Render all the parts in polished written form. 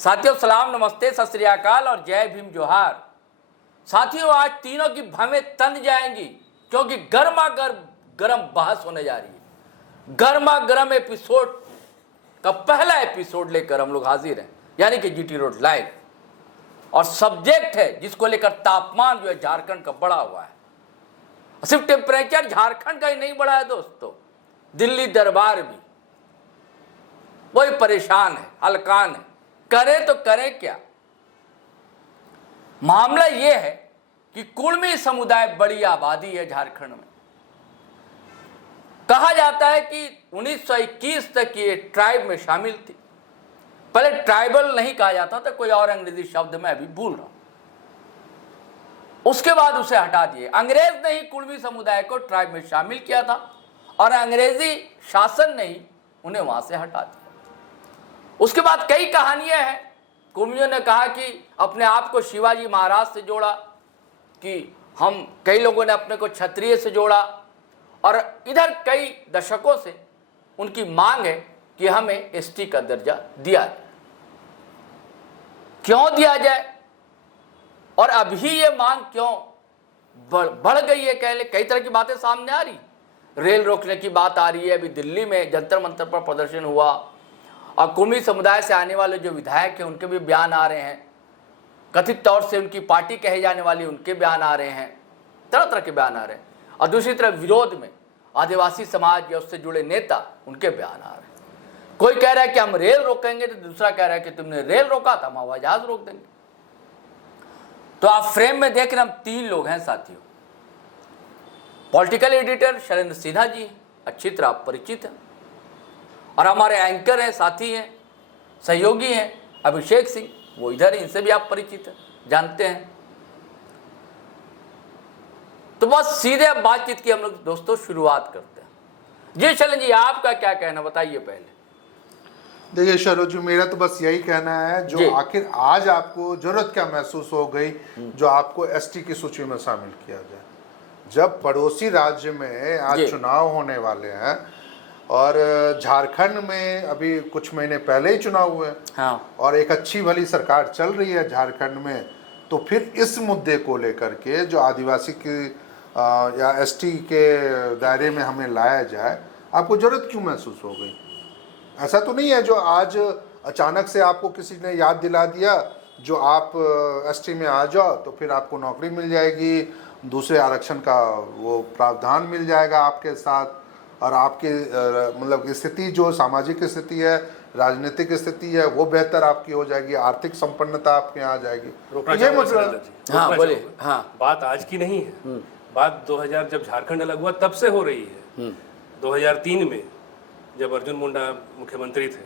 साथियों सलाम, नमस्ते, सत श्री अकाल और जय भीम जोहार। साथियों आज तीनों की भवें तन जाएंगी क्योंकि गर्मा गर्म बहस होने जा रही है। गर्मा गर्म एपिसोड का पहला एपिसोड लेकर हम लोग हाजिर हैं, यानी कि जीटी रोड लाइव। और सब्जेक्ट है जिसको लेकर तापमान जो है झारखंड का बढ़ा हुआ है। सिर्फ टेम्परेचर झारखंड का ही नहीं बढ़ा है दोस्तों, दिल्ली दरबार भी वही परेशान है, हलकान है। करें तो करें क्या। मामला यह है कि कुर्मी समुदाय बड़ी आबादी है झारखंड में। कहा जाता है कि 1921 तक ये ट्राइब में शामिल थी। पहले ट्राइबल नहीं कहा जाता था, कोई और अंग्रेजी शब्द मैं अभी भूल रहा हूं। उसके बाद उसे हटा दिए। अंग्रेज ने ही कुर्मी समुदाय को ट्राइब में शामिल किया था और अंग्रेजी शासन ने ही उन्हें वहां से हटा दिया। उसके बाद कई कहानियां हैं। कुर्मियों ने कहा कि अपने आप को शिवाजी महाराज से जोड़ा, कि हम कई लोगों ने अपने को क्षत्रिय से जोड़ा, और इधर कई दशकों से उनकी मांग है कि हमें एसटी का दर्जा दिया जाए। क्यों दिया जाए और अभी ये मांग क्यों बढ़ गई है, कई तरह की बातें सामने आ रही। रेल रोकने की बात आ रही है, अभी दिल्ली में जंतर मंतर पर प्रदर्शन हुआ और कुर्मी समुदाय से आने वाले जो विधायक हैं उनके भी बयान आ रहे हैं। कथित तौर से उनकी पार्टी कहे जाने वाली उनके बयान आ रहे हैं, तरह तरह के बयान आ रहे हैं। और दूसरी तरफ विरोध में आदिवासी समाज या उससे जुड़े नेता, उनके बयान आ रहे हैं। कोई कह रहा है कि हम रेल रोकेंगे, तो दूसरा कह रहा है कि तुमने रेल रोका था, हम हवाई जहाज रोक देंगे। तो आप फ्रेम में देख रहे हम तीन लोग हैं साथियों। पॉलिटिकल एडिटर शैलेंद्र सिन्हा जी अच्छी तरह परिचित हैं, और हमारे एंकर हैं, साथी हैं, सहयोगी हैं अभिषेक सिंह, वो इधर, इनसे भी आप परिचित हैं, जानते हैं। तो बस सीधे अब बातचीत की हम लोग दोस्तों शुरुआत करते हैं। जी शैलेंद्र जी, आपका क्या कहना बताइए पहले। देखिए सरोज जी, मेरा तो बस यही कहना है, जो आखिर आज आपको जरूरत क्या महसूस हो गई जो आपको एसटी की सूची में शामिल किया जाए, जब पड़ोसी राज्य में आज चुनाव होने वाले हैं और झारखंड में अभी कुछ महीने पहले ही चुनाव हुए। हाँ। और एक अच्छी भली सरकार चल रही है झारखंड में, तो फिर इस मुद्दे को लेकर के जो आदिवासी की या एसटी के दायरे में हमें लाया जाए, आपको जरूरत क्यों महसूस हो गई? ऐसा तो नहीं है जो आज अचानक से आपको किसी ने याद दिला दिया जो आप एसटी में आ जाओ तो फिर आपको नौकरी मिल जाएगी, दूसरे आरक्षण का वो प्रावधान मिल जाएगा आपके साथ, और आपकी मतलब स्थिति जो सामाजिक स्थिति है, राजनीतिक स्थिति है, वो बेहतर आपकी हो जाएगी, आर्थिक संपन्नता आपके यहाँ आ जाएगी। ये मतलब हाँ बोले। हाँ, बात आज की नहीं है, बात 2000 जब झारखंड अलग हुआ तब से हो रही है। 2003 में जब अर्जुन मुंडा मुख्यमंत्री थे,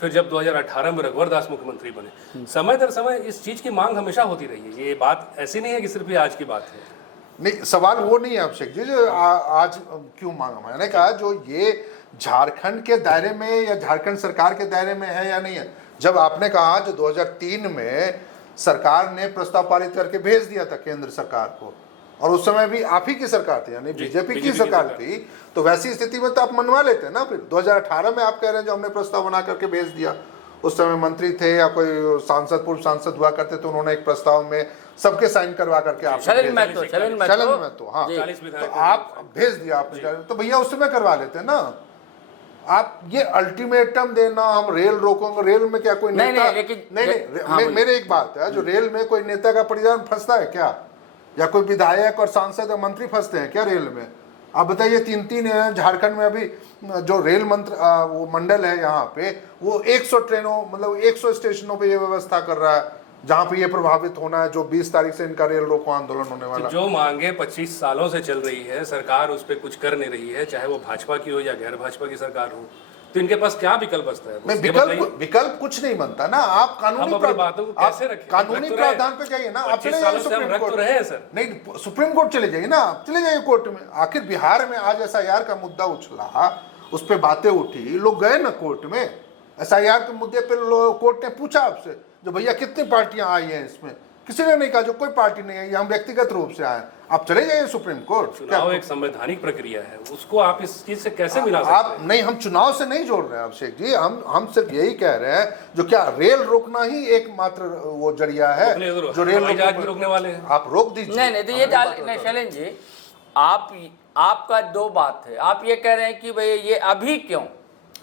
फिर जब 2018 में रघुवर दास मुख्यमंत्री बने, समय दर समय इस चीज की मांग हमेशा होती रही है। ये बात ऐसी नहीं है कि सिर्फ ये आज की बात है। नहीं, सवाल वो नहीं है अभिषेक जी जो आज क्यों मांगा। मैंने कहा जो ये झारखंड के दायरे में या झारखंड सरकार के दायरे में है या नहीं है। जब आपने कहा जो 2003 में सरकार ने प्रस्ताव पारित करके भेज दिया था केंद्र सरकार को, और उस समय भी आप ही की सरकार थी, यानी बीजेपी की सरकार थी, तो वैसी स्थिति में तो आप मनवा लेते ना। फिर 2018 में आप कह रहे हैं जो हमने प्रस्ताव बना करके भेज दिया, उस समय मंत्री थे या कोई सांसद, पूर्व सांसद हुआ करते, तो उन्होंने एक प्रस्ताव में सबके साइन करवा करके आप चलन में तो हाँ, तो आप भेज दिया आपने, तो भैया उस समय करवा लेते ना। आप ये अल्टीमेटम देना हम रेल रोकोगे, रेल में क्या कोई नेता नहीं, मेरे एक बात है, जो रेल में कोई नेता का परिवार फंसता है क्या, या कोई विधायक और सांसद और मंत्री फंसते हैं क्या रेल में? आप बताइए, तीन है झारखंड में अभी जो रेल मंत्र वो मंडल है यहाँ पे, वो 100 ट्रेनों मतलब 100 स्टेशनों पे ये व्यवस्था कर रहा है जहाँ पे ये प्रभावित होना है, जो 20 तारीख से इनका रेल रोको आंदोलन होने वाला। जो मांगे 25 सालों से चल रही है, सरकार उस पर कुछ कर नहीं रही है, चाहे वो भाजपा की हो या गैर भाजपा की सरकार हो, तो इनके पास क्या विकल्प बचता है? विकल्प कुछ नहीं बनता ना। आप कानूनी प्रावधान पे जाइए ना, आप चले जाइए सुप्रीम कोर्ट। नहीं, सुप्रीम कोर्ट चले जाइए ना, आप चले जाइए कोर्ट में। आखिर बिहार में आज एसआईआर का मुद्दा उछला, उस पर बातें उठी, लोग गए ना कोर्ट में। एसआईआर के मुद्दे पे कोर्ट ने पूछा आपसे जो भैया कितनी पार्टियां आई हैं इसमें, किसी ने नहीं कहा, जो कोई पार्टी नहीं है, ये हम व्यक्तिगत रूप से आए। आप चले जाइए सुप्रीम कोर्ट। चुनाव एक संवैधानिक प्रक्रिया है, उसको आप इस चीज से कैसे मिला सकते आप नहीं, हम चुनाव से नहीं जोड़ रहे हैं अभिषेक जी, हम सिर्फ यही कह रहे हैं, जो क्या रेल रोकना ही एकमात्र वो जरिया है जो रेल भी रोकने वाले हैं। आप रोक दीजिए। नहीं तो ये नहीं शैलेंद्र जी, आपका दो बात है। आप ये कह रहे हैं कि भाई ये अभी क्यों,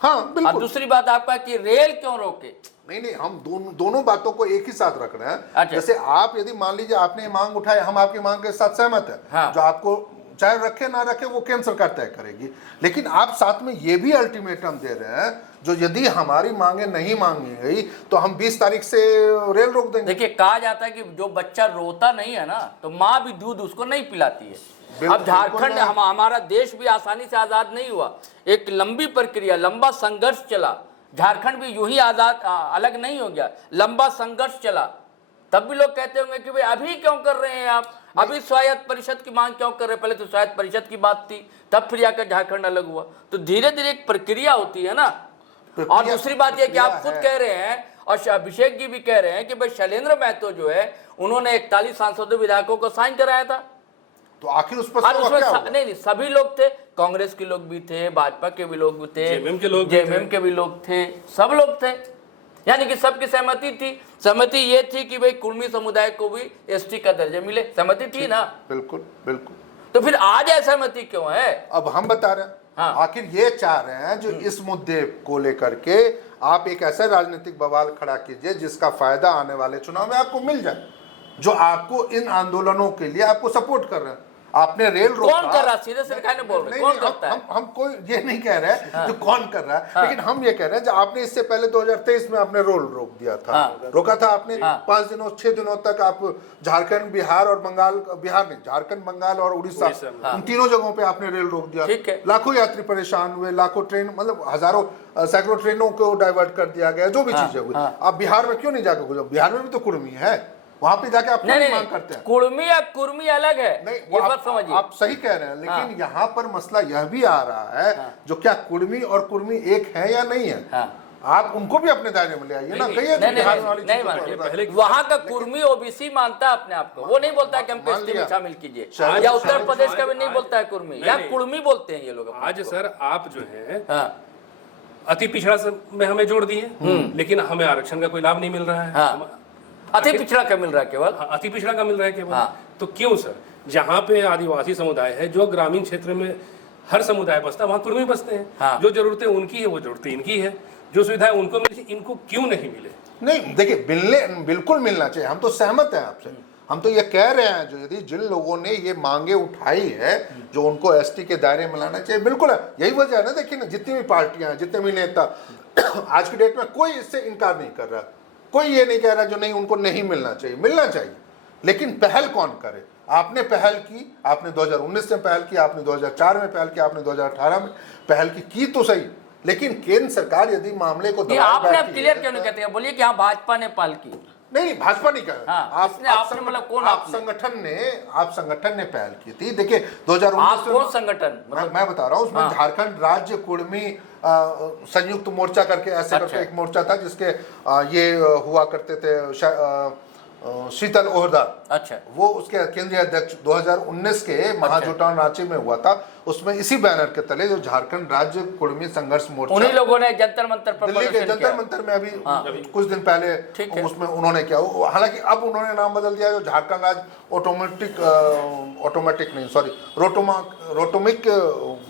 हाँ और बिल्कुल। दूसरी बात आपका कि रेल क्यों रोके। नहीं, हम दोनों बातों को एक ही साथ रख रहे हैं। अच्छा। जैसे आप यदि मान लीजिए आपने ये मांग उठाई, हम आपकी मांग के साथ सहमत है। हाँ। जो आपको चाहे रखे ना रखे वो केंद्र सरकार तय करेगी, लेकिन आप साथ में ये भी अल्टीमेटम दे रहे हैं, जो यदि हमारी मांगे नहीं मांगी गई तो हम 20 तारीख से रेल रोक देंगे। देखिए, कहा जाता है कि जो बच्चा रोता नहीं है ना, तो माँ भी दूध उसको नहीं पिलाती है। अब झारखंड, हमारा देश भी आसानी से आजाद नहीं हुआ, एक लंबी प्रक्रिया, लंबा संघर्ष चला। झारखंड भी यूं ही आजाद अलग नहीं हो गया, लंबा संघर्ष चला। तब भी लोग कहते होंगे कि भाई अभी क्यों कर रहे हैं आप, अभी स्वायत्त परिषद की मांग क्यों कर रहे हैं। पहले तो स्वायत्त परिषद की बात थी, तब फिर जाकर झारखंड अलग हुआ। तो धीरे धीरे एक प्रक्रिया होती है ना। और दूसरी बात यह कि आप खुद कह रहे हैं और अभिषेक जी भी कह रहे हैं कि भाई शैलेंद्र महतो जो है, उन्होंने 41 सांसदों विधायकों को साइन कराया था। तो आखिर उस पर नहीं, सभी लोग थे, कांग्रेस के लोग भी थे, भाजपा के भी लोग थे, जेएमएम के भी लोग थे, सब लोग थे। यानी कि सबकी सहमति थी। सहमति ये थी कि भाई कुर्मी समुदाय को भी एसटी का दर्जा मिले, सहमति थी ना। बिल्कुल बिल्कुल। तो फिर आज असहमति क्यों है? अब हम बता रहे हैं। हाँ। आखिर ये चाह रहे हैं जो इस मुद्दे को लेकर के आप एक ऐसा राजनीतिक बवाल खड़ा कीजिए जिसका फायदा आने वाले चुनाव में आपको मिल जाए, जो आपको इन आंदोलनों के लिए आपको सपोर्ट कर रहे हैं। आपने रेल रोका, कौन कर रहा है? सीधे सरकार ने बोल रहे, कौन करता है? हम कोई ये नहीं कह रहे हैं जो कौन कर रहा है, लेकिन हम ये कह रहे हैं जो आपने इससे पहले 2023 में आपने रोल रोक दिया था, रोका था आपने 5 दिनों 6 दिनों तक। आप झारखंड, बिहार और बंगाल, बिहार नहीं, झारखंड, बंगाल और उड़ीसा, इन तीनों जगहों पे आपने रेल रोक दिया। लाखों यात्री परेशान हुए, लाखों ट्रेन, मतलब हजारों सैकड़ों ट्रेनों को डाइवर्ट कर दिया गया, जो भी चीजें हुई। आप बिहार में क्यों नहीं जाकर गुजर? बिहार में भी तो कुर्मी है, वहां पे जाके आप नहीं मांग करते हैं। कुर्मी या कुर्मी अलग है, नहीं, ये बात समझिए। आप सही कह रहे हैं, लेकिन यहाँ पर मसला यह भी आ रहा है, जो क्या कुर्मी और कुर्मी एक है या नहीं है। आप उनको भी अपने दायरे में ले आइए ना। नहीं, वहाँ का कुर्मी ओबीसी मानता है अपने आप को, वो नहीं बोलता है कि हमको एसटी में शामिल कीजिए। या उत्तर प्रदेश का भी नहीं बोलता है कुर्मी, या कुर्मी बोलते हैं ये लोग। आज सर आप जो है अति पिछड़ा में हमें जोड़ दिए, लेकिन हमें आरक्षण का कोई लाभ नहीं मिल रहा है। अति पिछड़ा का मिल रहा है केवल, अति पिछड़ा का मिल रहा है केवल। तो क्यों सर, जहाँ पे आदिवासी समुदाय है, जो ग्रामीण क्षेत्र में हर समुदाय बसता है, वहाँ कुर्मी बसते हैं। जो जरूरतें उनकी है वो जरूरतें इनकी है, जो सुविधाएं उनको मिली इनको क्यों नहीं मिले? नहीं देखिए, बिल्कुल मिलना चाहिए, हम तो सहमत हैं आपसे। हम तो ये कह रहे हैं जो यदि जिन लोगों ने ये मांगे उठाई है, जो उनको एसटी के दायरे में लाना चाहिए, बिल्कुल है। यही वजह है ना, देखिए ना, जितनी भी पार्टियां हैं, जितने भी नेता, आज की डेट में कोई इससे इनकार नहीं कर रहा, कोई ये नहीं कह रहा जो नहीं उनको नहीं मिलना चाहिए, मिलना चाहिए। लेकिन पहल कौन करे? आपने पहल की, आपने 2019 में पहल की, आपने 2004 में पहल की, आपने 2018 में पहल की तो सही, लेकिन केंद्र सरकार यदि मामले को आपने अब क्लियर क्यों नहीं कहते? बोलिए कि हाँ भाजपा ने पहल की। नहीं, भाजपा नहीं कर रहा। आपने मतलब कौन? आप संगठन ने पहल की थी। देखिए 2019 कौन संगठन? मैं बता रहा हूँ, उसमें झारखंड राज्य कुर्मी संयुक्त मोर्चा करके ऐसे करके एक मोर्चा था, जिसके ये हुआ करते थे शीतल ओहरदार। अच्छा, वो उसके केंद्रीय अध्यक्ष 2019 के महाजुटान रांची में हुआ था। उसमें इसी बैनर के तले जो झारखंड राज्य कुर्मी संघर्ष मोर्चा, उन्हीं लोगों ने जंतर मंतर पर दिल्ली के जंतर मंतर में अभी कुछ दिन पहले उसमें उन्होंने किया। हालांकि अब उन्होंने नाम बदल दिया, जो झारखंड राज्य रोटोमिक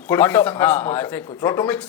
कुर्मी संघर्ष मोर्चा, रोटोमिक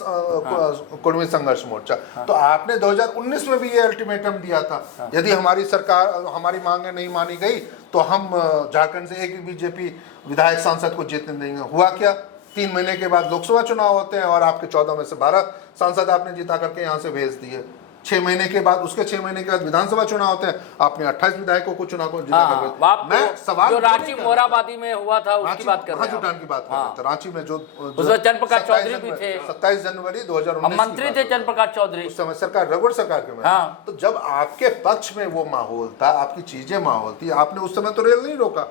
कुर्मी संघर्ष मोर्चा। तो आपने 2019 में भी ये अल्टीमेटम दिया था, यदि हमारी सरकार, हमारी मांगे नहीं मानी गई तो हम झारखंड से एक भी बीजेपी विधायक सांसद को जीतने देंगे। हुआ क्या? 3 महीने के बाद लोकसभा चुनाव होते हैं और आपके 14 में से 12 सांसद आपने जीता करके यहाँ से भेज दिए। 6 महीने के बाद, उसके 6 महीने के बाद विधानसभा चुनाव होते हैं, आपने 28 विधायकों को चुनाव को जीता करके। मैं सवाल जो रांची मोराबादी में हुआ था उसकी बात कर रहा हूं, महाजुटान की बात कर रहा था। रांची में जो चंद्रप्रकाश चौधरी भी थे, 27 जनवरी 2019 मंत्री थे चंद्रप्रकाश चौधरी उस समय सरकार, रघुवर सरकार के में। तो जब आपके पक्ष में वो माहौल था, आपकी चीजें माहौल थी, आपने उस समय तो रेल नहीं रोका,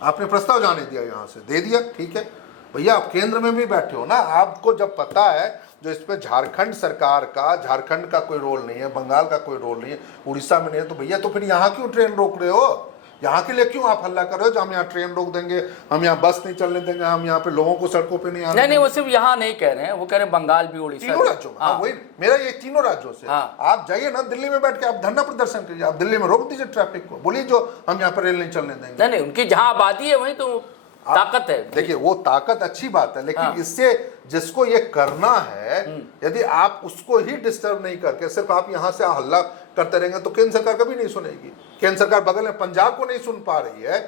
आपने प्रस्ताव जाने दिया, यहाँ से दे दिया, ठीक है भैया, आप केंद्र में भी बैठे हो ना, आपको जब पता है जो इस पे झारखंड सरकार का, झारखंड का कोई रोल नहीं है, बंगाल का कोई रोल नहीं है, उड़ीसा में नहीं है, तो भैया तो फिर यहाँ क्यों ट्रेन रोक रहे हो? यहाँ के लिए क्यों आप हल्ला कर रहे हो जो हम यहाँ ट्रेन रोक देंगे, हम यहाँ बस नहीं चलने देंगे, हम यहाँ पे लोगों को सड़कों पे नहीं आने नहीं नहीं, देंगे? वो सिर्फ यहाँ नहीं कह रहे हैं, वो कह रहे हैं बंगाल भी, उड़ीसा तीनों भी। राज्यों में, हाँ वही मेरा, ये तीनों राज्यों से। हाँ। आप जाइए ना दिल्ली में बैठ के आप धरना प्रदर्शन कीजिए, आप दिल्ली में रोक दीजिए ट्रैफिक को, बोलिए जो हम यहाँ पर रेल नहीं चलने देंगे। नहीं नहीं, उनकी जहाँ आबादी है वहीं तो ताकत है। देखिए वो ताकत अच्छी बात है, लेकिन हाँ। इससे जिसको ये करना है, यदि आप उसको ही डिस्टर्ब नहीं करके सिर्फ आप यहाँ से हल्ला करते रहेंगे तो केंद्र सरकार कभी नहीं सुनेगी। केंद्र सरकार बगल में पंजाब को नहीं सुन पा रही है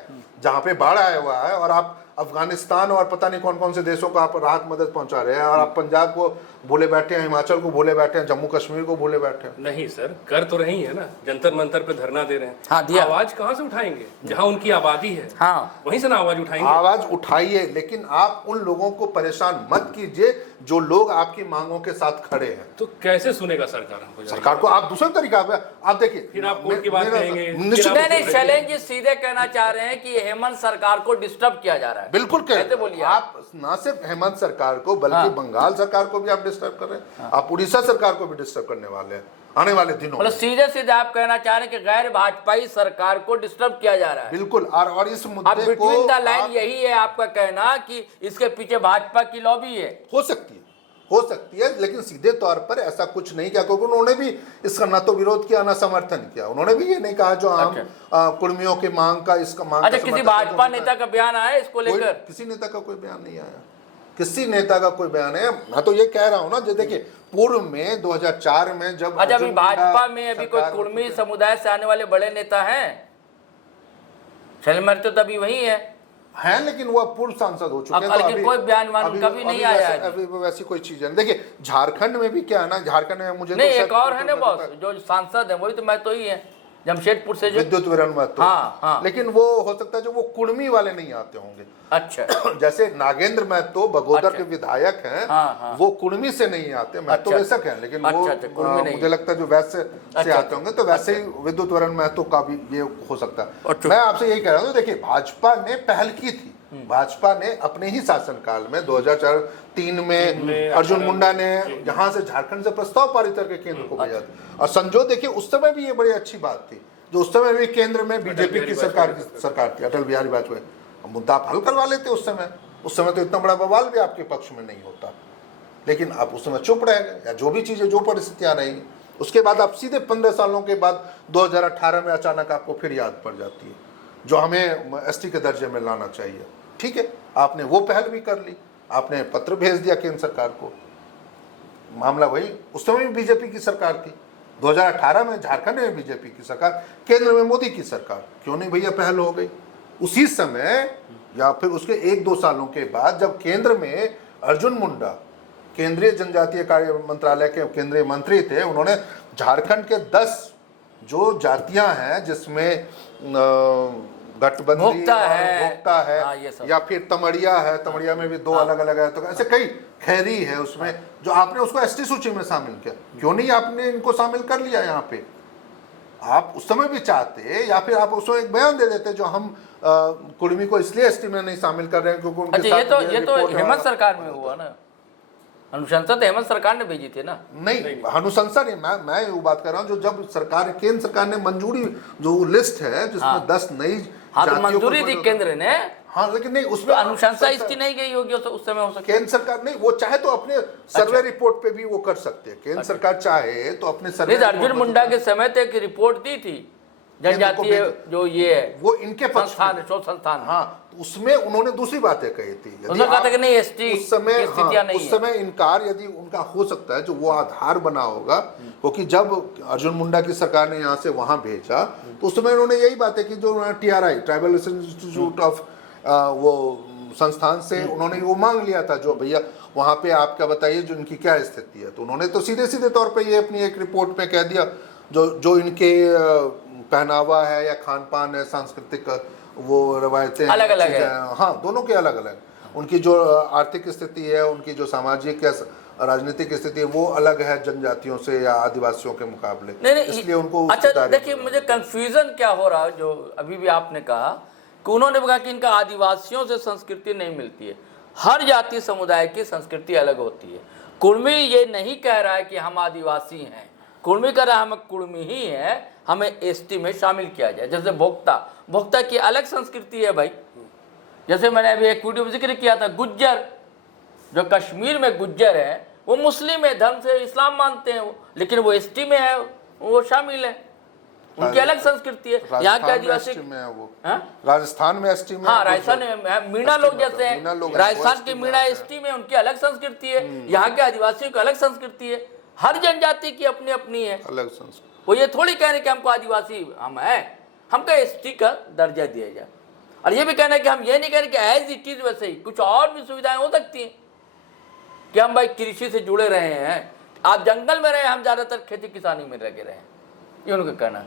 जहाँ पे बाढ़ आया हुआ है, और आप अफगानिस्तान और पता नहीं कौन कौन से देशों को आप राहत मदद पहुंचा रहे हैं, और आप पंजाब को भूले बैठे हैं, हिमाचल को भूले बैठे हैं, जम्मू कश्मीर को भूले बैठे हैं। नहीं सर, कर तो रही है ना, जंतर मंतर पे धरना दे रहे हैं। हाँ, दिया। आवाज कहाँ से उठाएंगे? जहाँ उनकी आबादी है हाँ, वहीं से ना आवाज उठाएंगे। आवाज उठाइए, लेकिन आप उन लोगों को परेशान मत कीजिए जो लोग आपकी मांगों के साथ खड़े हैं। तो कैसे सुनेगा सरकार हमको? सरकार को आप दूसरे तरीका आप देखिए, फिर आप कोर्ट की बात कहेंगे। निश्चित नहीं नहीं, शैलेंद्र जी सीधे कहना चाह रहे हैं कि हेमंत सरकार को डिस्टर्ब किया जा रहा है। बिल्कुल कैसे बोलिए आप ना सिर्फ हेमंत सरकार को बल्कि हाँ। बंगाल सरकार को भी आप डिस्टर्ब कर रहे हैं, आप उड़ीसा सरकार को भी डिस्टर्ब करने वाले हैं आने वाले दिनों में। मतलब सीधे सीधे आप कहना चाह रहे हैं कि गैर भाजपाई सरकार को डिस्टर्ब किया जा रहा है। बिल्कुल, और इस अब मुद्दे को बिटवीन द लाइन यही है आपका कहना कि इसके पीछे भाजपा की लॉबी है। हो सकती है, लेकिन सीधे तौर पर ऐसा कुछ नहीं किया, क्योंकि उन्होंने भी इसका न तो विरोध किया न समर्थन किया। उन्होंने भी ये नहीं कहा जो आम कुर्मियों की मांग का, इसका मांग अच्छा, का किसी समर्थन भाजपा जो नेता का बयान आया इसको लेकर? किसी नेता का कोई बयान नहीं आया, किसी नेता का कोई बयान है। मैं तो ये कह रहा हूँ ना, जो देखिए पूर्व में 2004 में जब अच्छा, अभी अर्जुन मुंडा भाजपा में अभी कोई सरकार कुर्मी होती थी, समुदाय से आने वाले बड़े नेता हैं? शैलेंद्र तो अभी वही है, लेकिन वो अब पूर्व सांसद हो चुके हैं, लेकिन अभी- कोई बयान कभी नहीं आया है। अभी वैसी कोई चीज है। देखिए झारखंड में भी क्या है ना, झारखंड में मुझे नहीं तो एक और है ना बॉस, जो सांसद है वही तो मैं तो ही है, जमशेदपुर से जो। विद्युत विरण महतो, हाँ। लेकिन वो हो सकता है जो वो कुर्मी वाले नहीं आते होंगे। अच्छा, जैसे नागेंद्र महतो बगोदर अच्छा। के विधायक हैं, हाँ। वो कुर्मी से नहीं आते, महतो अच्छा। वैसक हैं, लेकिन वो अच्छा, कुर्मी नहीं। मुझे लगता है जो वैसे से अच्छा। आते होंगे, तो वैसे ही विद्युत विरण महतो का भी ये हो सकता है। अच्छा। मैं आपसे यही कह रहा हूँ, देखिए भाजपा ने पहल की थी, भाजपा ने अपने ही शासनकाल में 2003 में अर्जुन मुंडा ने यहाँ से झारखंड से प्रस्ताव पारित करके केंद्र को भेजा था। और संजो देखिए उस समय भी ये बड़ी अच्छी बात थी, जो उस समय भी केंद्र में बीजेपी की सरकार थी, अटल बिहारी वाजपेयी, मुद्दा आप हल करवा लेते उस समय तो इतना बड़ा बवाल भी आपके पक्ष में नहीं होता। लेकिन आप उस समय चुप रह गए, या जो भी चीजें, जो परिस्थितियां रही, उसके बाद आप सीधे 15 सालों के बाद 2018 में अचानक आपको फिर याद पड़ जाती है जो हमें एसटी के दर्जे में लाना चाहिए। ठीक है, आपने वो पहल भी कर ली, आपने पत्र भेज दिया केंद्र सरकार को, मामला वही, उस समय भी बीजेपी की सरकार थी, 2018 में झारखंड में बीजेपी की सरकार, केंद्र में मोदी की सरकार, क्यों नहीं भैया पहल हो गई उसी समय, या फिर उसके 1-2 सालों के बाद जब केंद्र में अर्जुन मुंडा केंद्रीय जनजातीय कार्य मंत्रालय के केंद्रीय मंत्री थे, उन्होंने झारखंड के 10 जो जातियां हैं जिसमें गठबंधन भोक्ता है, है ये सब। या फिर तमड़िया है, तमड़िया में भी 2 अलग अलग है, तो ऐसे कई, खैरी है उसमें, जो आपने उसको एसटी सूची में शामिल किया, क्यों नहीं आपने इनको शामिल कर लिया यहाँ पे? आप उस समय भी चाहते, या फिर आप उसको एक बयान दे देते जो हम कुर्मी को इसलिए एसटी में नहीं शामिल कर रहे हैं क्योंकि उनके अच्छा, साथ ये तो रिपोर्ट है। हेमंत सरकार में हुआ ना, अनुशंसा तो हेमंत सरकार ने भेजी थी ना। नहीं, अनुशंसा नहीं, मैं वो बात कर रहा हूँ जो जब सरकार, केंद्र सरकार ने मंजूरी, जो लिस्ट है जिसमें 10 नई हाँ, तो जातियों को मंजूरी दी केंद्र ने, हाँ, लेकिन नहीं तो उसमें अनुशंसा इसकी नहीं गई होगी उस समय, हो सकता है। केंद्र सरकार नहीं, वो चाहे तो अपने सर्वे रिपोर्ट पे भी वो कर सकते हैं, केंद्र सरकार चाहे तो अपने सर्वे नहीं, अर्जुन रिपोर्ट में मुंडा के समय तो एक रिपोर्ट दी थी जनजातीय जो ये है, वो इनके पक्ष संस्थान, में, शोध संस्थान। हाँ, तो उसमें उन्होंने दूसरी बातें कही थी। यदि उन्होंने कहा था आप कि नहीं एसटी उस समय, की स्थितियां नहीं उस समय इनकार यदि उनका हो सकता है, जो वो आधार बना होगा, क्योंकि जब अर्जुन मुंडा की सरकार ने यहाँ से वहाँ भेजा तो उस समय उन्होंने यही बातें की, जो TRI, ट्राइबल इंस्टीट्यूट ऑफ वो संस्थान से उन्होंने वो मांग लिया था, जो भैया वहाँ पे आप क्या बताइए जो इनकी क्या स्थिति है। तो उन्होंने तो सीधे सीधे तौर पे ये अपनी एक रिपोर्ट में कह दिया, जो इनके पहनावा है या खान पान है, सांस्कृतिक वो रवायतें अलग अलग है, हाँ, दोनों के अलग अलग, उनकी जो आर्थिक स्थिति है, उनकी जो सामाजिक या राजनीतिक स्थिति है, वो अलग है जनजातियों से या आदिवासियों के मुकाबले। नहीं, इसलिए उनको अच्छा देखिए, मुझे कंफ्यूजन क्या हो रहा है, जो अभी भी आपने कहा कि उन्होंने कहा कि इनका आदिवासियों से संस्कृति नहीं मिलती है। हर जाति समुदाय की संस्कृति अलग होती है। कुर्मी ये नहीं कह रहा है कि हम आदिवासी हैं, कुर्मी का रहा, हम कुर्मी ही है, हमें एसटी में शामिल किया जाए। जैसे भोक्ता की अलग संस्कृति है भाई। जैसे मैंने अभी एक वीडियो में जिक्र किया था, गुज्जर, जो कश्मीर में गुज्जर है वो मुस्लिम है, धर्म से इस्लाम मानते हैं वो, लेकिन वो एसटी में है, वो शामिल है, उनकी अलग संस्कृति है। यहाँ के आदिवासी में है वो, हाँ? राजस्थान में एसटी में, हाँ राजस्थान में मीणा लोग जैसे हैं, राजस्थान के के मीणा एसटी में, उनकी अलग संस्कृति है। यहाँ के आदिवासियों की अलग संस्कृति है। हर जनजाति की अपनी अपनी है, अलग संस्कृति। वो ये थोड़ी कह रहे कि हमको आदिवासी हम हैं, हमको एसटी का दर्जा दिया जाए। और ये भी कहना है कि हम ये नहीं कह रहे कि एज इट इज वैसे ही, कुछ और भी सुविधाएं हो सकती हैं कि हम भाई कृषि से जुड़े रहे हैं, आप जंगल में रहे, हम ज्यादातर खेती किसानी में लगे रहे हैं, ये उनका कहना है।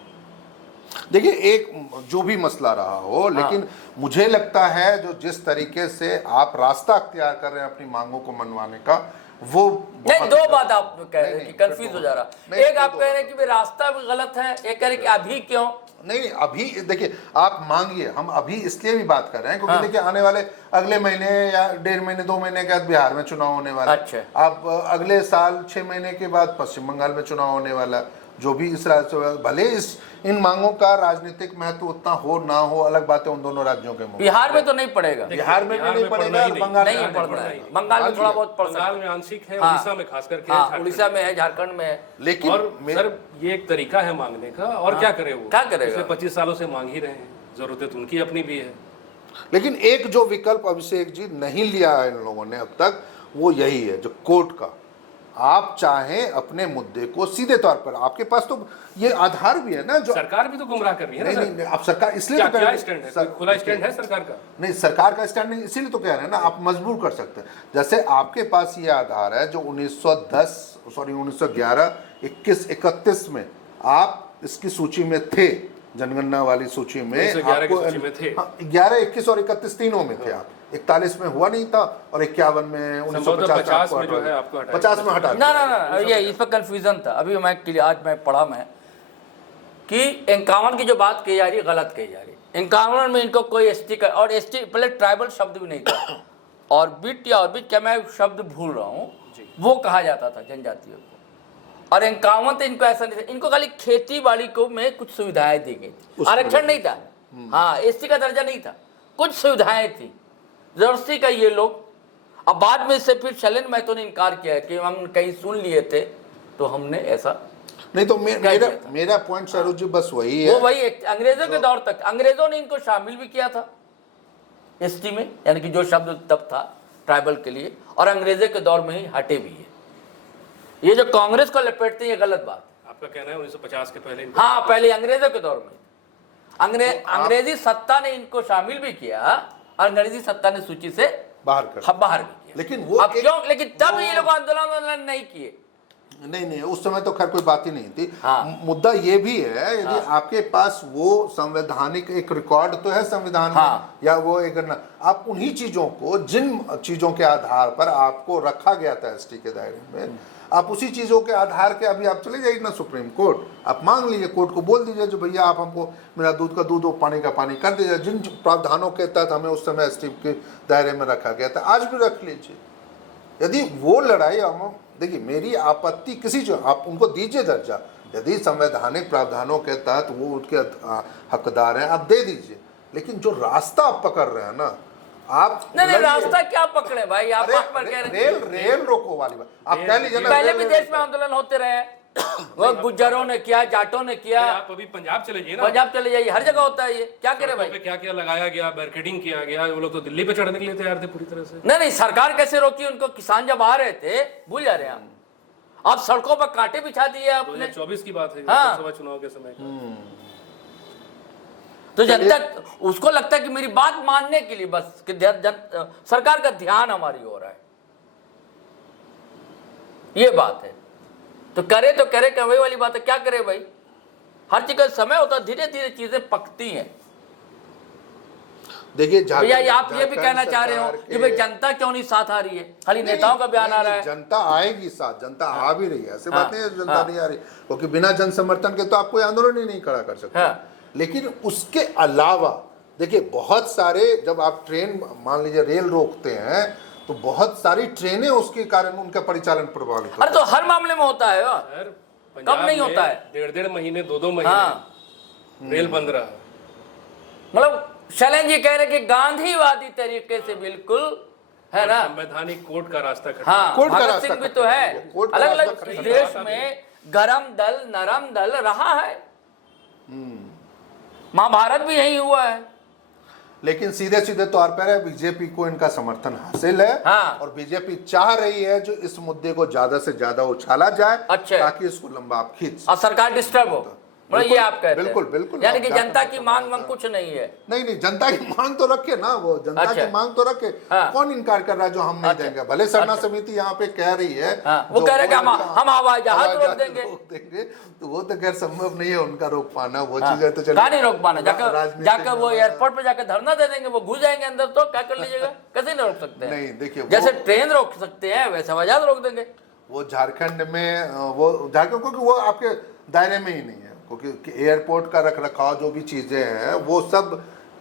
देखिए, एक जो भी मसला रहा हो, लेकिन मुझे लगता है जो जिस तरीके से आप रास्ता अख्तियार कर रहे हैं अपनी मांगों को मनवाने का, वो नहीं, दो बात आप कह रहे हैं कि कंफ्यूज हो जा रहा। एक आप कह रहे हैं कि भाई रास्ता भी गलत है, एक कह रहे हैं कि अभी क्यों नहीं, अभी देखिए आप मांगिए, हम अभी इसलिए भी बात कर रहे हैं क्योंकि देखिए आने वाले अगले महीने या 1.5 महीने 2 महीने के बाद बिहार में चुनाव होने वाला है। अच्छा। आप अगले साल 6 महीने के बाद पश्चिम बंगाल में चुनाव होने वाला है। जो भी इस राज्य, भले इन मांगों का राजनीतिक महत्व उतना हो ना हो, अलग बात है उन दोनों राज्यों के मुंह। बिहार में तो नहीं पड़ेगा, बिहार में भी नहीं पड़ेगा, बंगाल नहीं पड़ता है, बंगाल में थोड़ा बहुत पड़ सकता बंगाल है, में आंशिक है, हाँ। उड़ीसा में खास करके हाँ, उड़ीसा में है, झारखंड में है। लेकिन और सर ये एक तरीका है मांगने का, और क्या करे वो, क्या करेगा? पिछले 25 सालों से मांग ही रहे हैं, जरूरत तो उनकी अपनी भी है। लेकिन एक जो विकल्प अभिषेक जी नहीं लिया है इन लोगों ने अब तक, वो यही है जो कोर्ट का। आप चाहें अपने मुद्दे को सीधे तौर पर, आपके पास तो ये आधार भी है ना, जो सरकार भी तो गुमराह कर रही है ना। नहीं, नहीं, आप सरकार इसलिए क्या तो कह क्या रहे स्टैंड है, सर, खुला स्टैंड है सरकार का? नहीं, सरकार का स्टैंड नहीं, इसीलिए तो कह रहे हैं ना, आप मजबूर कर सकते हैं। जैसे आपके पास ये आधार है जो 1911, 21, 31 में आप इसकी सूची में थे, जनगणना वाली सूची में 1911 की सूची में थे। 11, 21 और 31 तीनों में थे आप। 41 में हुआ नहीं था और 51 में 1950 में जो है आपको हटा 50 में हटा ना ना ना, ये इस पर कंफ्यूजन था। अभी आज मैं पढ़ा कि 51 की जो बात कही जा रही है गलत कही जा रही है। 51 में इनको कोई एसटी का, और एसटी पहले ट्राइबल शब्द भी नहीं था, और बिट या ऑर्बिट, क्या मैं शब्द भूल रहा हूँ, वो कहा जाता था जनजातियों को। और 51 तो इनको ऐसा नहीं था, इनको खाली खेती बाड़ी को में कुछ सुविधाएं दी गई थी, आरक्षण नहीं था। हाँ, एसटी का दर्जा नहीं था, कुछ सुविधाएं थी जर्सी का ये लोग। अब बाद में से फिर शैलेंद्र महतो ने इनकार किया है कि हम कहीं सुन लिए थे तो हमने ऐसा नहीं। तो मेरा पॉइंट सरोज जी बस वही है, वो वही अंग्रेजों के दौर तक अंग्रेजों ने इनको शामिल भी किया था एसटी में, यानी कि जो शब्द तब था ट्राइबल के लिए, और अंग्रेजों के दौर में ही हटे भी है। ये जो कांग्रेस को लपेटते हैं ये गलत बात है। आपका कहना है 1950 के पहले? हाँ, पहले अंग्रेजों के दौर में अंग्रेजी सत्ता ने इनको शामिल भी किया, और अंग्रेजी सत्ता ने सूची से बाहर भी किया। लेकिन वो क्यों, लेकिन तब ये लोग आंदोलन नहीं किए। नहीं, उस समय तो खैर कोई बात ही नहीं थी। हाँ। मुद्दा ये भी है, यदि आपके पास वो संवैधानिक एक रिकॉर्ड तो है संविधान हाँ। में, या वो एक आप उन्हीं चीजों को, जिन चीजों के आधार पर आपको रखा गया था एसटी के दायरे में, आप उसी चीजों के आधार के अभी आप चले जाइए ना सुप्रीम कोर्ट, आप मांग लीजिए, कोर्ट को बोल दीजिए जो भैया आप हमको मेरा दूध का दूध और पानी का पानी कर दीजिए। जिन प्रावधानों के तहत हमें उस समय एसटी के दायरे में रखा गया था, आज भी रख लीजिए। यदि वो लड़ाई हम, देखिए मेरी आपत्ति किसी जो, आप उनको दीजिए दर्जा, यदि संवैधानिक प्रावधानों के तहत वो उनके हकदार हैं, आप दे दीजिए। लेकिन जो रास्ता आप पकड़ रहे हैं ना, आप नहीं, रास्ता क्या पकड़े भाई, आप पर कह रहे हैं रेल रोको वाली बात आप कह लीजिए ना। पहले भी देश में आंदोलन होते रहे, वो गुज्जरों ने किया, जाटों ने किया। आप अभी पंजाब चले जाइए ना, पंजाब चले जाइए, हर जगह होता है ये। क्या करे भाई, क्या क्या लगाया गया, बैरिकेडिंग किया गया, वो लोग तो दिल्ली पे चढ़ने के लिए तैयार थे पूरी तरह से। नहीं, सरकार कैसे रोकी उनको? किसान जब आ रहे थे, भूल जा रहे हैं आप सड़कों पर कांटे बिछा दिए आपने। 2024 की बात है, हाँ। लोकसभा चुनाव के समय का। तो जनता उसको लगता है कि मेरी बात मानने के लिए बस कि सरकार का ध्यान हमारी ओर है, ये बात है। तो करे तो करे, वही वाली बात है, क्या करे भाई, हर चीज का समय होता है, धीरे धीरे चीजें पकती हैं। देखिए भैया आप ये भी कहना चाह रहे हो कि भाई जनता क्यों नहीं साथ आ रही है, खाली नेताओं का बयान आ रहा है? जनता आएगी साथ, जनता आ भी रही है, ऐसे बात नहीं है जनता नहीं आ रही, क्योंकि बिना जन समर्थन के तो आप कोई आंदोलन ही नहीं खड़ा कर सकते। लेकिन उसके अलावा देखिए बहुत सारे, जब आप ट्रेन मान लीजिए रेल रोकते हैं तो बहुत सारी ट्रेनें उसके कारण उनका परिचालन प्रभावित होता है। अरे तो हर मामले में होता है। कम नहीं होता है। 1.5 महीने 2 महीने हाँ रेल बंद रहा। मतलब शैलेंद्र जी कह रहे कि गांधीवादी तरीके से बिल्कुल है ना, संवैधानिक कोर्ट का रास्ता खड़ा। हाँ कोर्ट का भगत रास्ता सिंह भी खड़ा तो है। है, वो कोर्ट का अलग रास्ता अलग खड़ा है। देश में गरम दल नरम दल रहा है, महाभारत भी यही हुआ है। लेकिन सीधे सीधे तौर पर बीजेपी को इनका समर्थन हासिल है। हाँ। और बीजेपी चाह रही है जो इस मुद्दे को ज्यादा से ज्यादा उछाला जाए, अच्छा। ताकि इसको लंबा आप खींच और सरकार डिस्टर्ब हो, मतलब ये आप कहते हैं। बिल्कुल बिल्कुल। यानी कि आप जनता जाकर की मांग वांग कुछ नहीं है। नहीं, जनता की मांग तो रखे ना, वो जनता अच्छा। की मांग तो रखे। हाँ। कौन इनकार कर रहा है जो हम नहीं अच्छा। देंगे? भले सरना समिति यहाँ पे कह रही है, हाँ, वो जो कह रहे कि हम हवाई जहाज हवाई रोक देंगे। तो वो तो खैर संभव नहीं है उनका रोक पाना, वो चीजें तो चलिए कहाँ नहीं रोक पाना, राजनीतिक जाकर वो एयरपोर्ट पे जाकर धरना दे देंगे, वो घुस जाएंगे अंदर, तो क्या कर लीजिएगा? कैसे नहीं रोक सकते हैं? नहीं, देखिए जैसे ट्रेन रोक सकते हैं वैसे हवाई जहाज रोक देंगे। वो झारखंड में वो झारखंड, क्योंकि वो आपके दायरे में ही नहीं है, क्योंकि एयरपोर्ट का रख रखाव जो भी चीजें हैं वो सब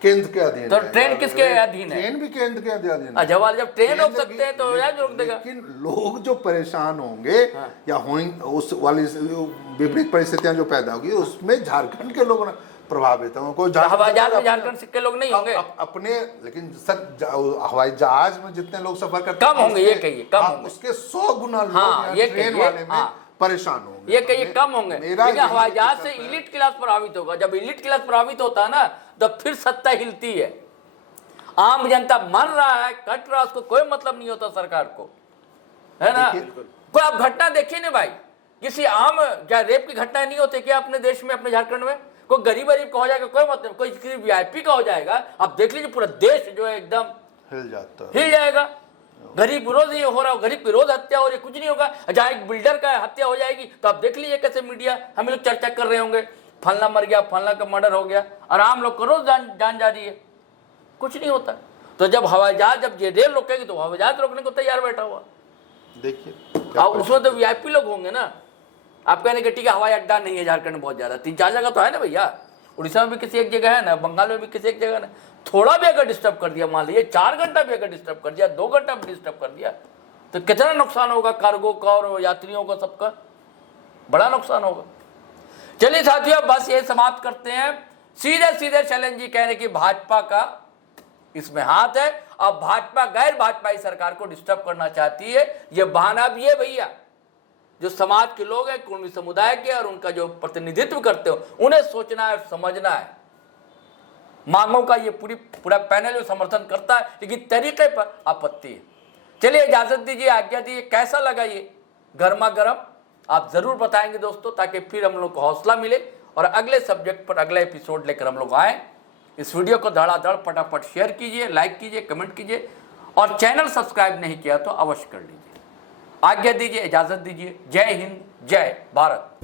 केंद्र के अधीन तो है। ट्रेन किसके अधीन है? ट्रेन भी केंद्र के अधीन है। जवाब जब ट्रेन रोक केंद्र सकते हैं तो भी- हवाई जहाज रोक देगा। लेकिन लोग जो परेशान होंगे या होंगे, उस वाली विपरीत परिस्थितियां जो पैदा होगी उसमें झारखंड के लोग प्रभावित होंगे। कोई हवाई जहाज में झारखंड के लोग नहीं होंगे अपने, लेकिन सर हवाई जहाज में जितने लोग सफर करते कम होंगे, ये कहिए कम होंगे। उसके 100 गुना लोग हाँ, यहाँ ये ट्रेन कहिए, वाले में हाँ। परेशान होंगे। ये कहिए कम होंगे, मेरा लेकिन यही हवाई जहाज से दिक्कत है। इलीट क्लास प्रभावित होगा। जब इलीट क्लास प्रभावित होता है ना, तो फिर सत्ता हिलती है। आम जनता मर रहा है, कट रहा है, उसको कोई मतलब नहीं होता सरकार को, है ना। कोई आप घटना देखिए ना भाई, किसी आम क्या रेप की घटना नहीं होती क्या अपने देश में, अपने झारखंड में? कोई गरीब का हो जाएगा कोई मतलब, कोई किसी वीआईपी का हो जाएगा, आप देख लीजिए पूरा देश जो है एकदम हिल जाता है, हिल जाएगा। गरीब विरोध ये हो रहा हो, गरीब विरोध हत्या हो रही, कुछ नहीं होगा। जहाँ एक बिल्डर का हत्या हो जाएगी तो आप देख लीजिए कैसे मीडिया हम लोग चर्चा कर रहे होंगे, फलना मर गया, फलना का मर्डर हो गया, और आम लोग को रोज जान जा रही है, कुछ नहीं होता। तो जब हवाई जहाज, जब ये रेल रोकेगी तो हवाई जहाज रोकने को तैयार बैठा हुआ। देखिए और उसमें तो वीआईपी लोग होंगे ना। आप कहने के ठीक है हवाई अड्डा नहीं है झारखंड में बहुत ज्यादा, 3-4 जगह तो है ना भैया, उड़ीसा में भी किसी एक जगह है ना, बंगाल में भी किसी एक जगह ना। थोड़ा भी अगर डिस्टर्ब कर दिया, मान लीजिए 4 घंटा भी अगर डिस्टर्ब कर दिया, 2 घंटा भी डिस्टर्ब कर दिया, तो कितना नुकसान होगा कार्गो का और यात्रियों का, सबका बड़ा नुकसान होगा। चलिए साथियों, बस ये समाप्त करते हैं। सीधे सीधे शैलेंद्र जी कह रहे कि भाजपा का इसमें हाथ है, अब भाजपा गैर भाजपाई सरकार को डिस्टर्ब करना चाहती है। ये बहाना भी है भैया, जो समाज के लोग हैं, कुर्मी समुदाय के, और उनका जो प्रतिनिधित्व करते हो, उन्हें सोचना है, समझना है। मांगों का ये पूरा पैनल जो समर्थन करता है, लेकिन तरीके पर आपत्ति है। चलिए इजाजत दीजिए, आज्ञा दीजिए। कैसा लगा ये गर्मा गर्म, आप जरूर बताएंगे दोस्तों, ताकि फिर हम लोग को हौसला मिले और अगले सब्जेक्ट पर अगला एपिसोड लेकर हम लोग आए। इस वीडियो को धड़ाधड़ फटाफट शेयर कीजिए, लाइक कीजिए, कमेंट कीजिए, और चैनल सब्सक्राइब नहीं किया तो अवश्य कर लीजिए। आज्ञा दीजिए, इजाजत दीजिए। जय हिंद, जय भारत।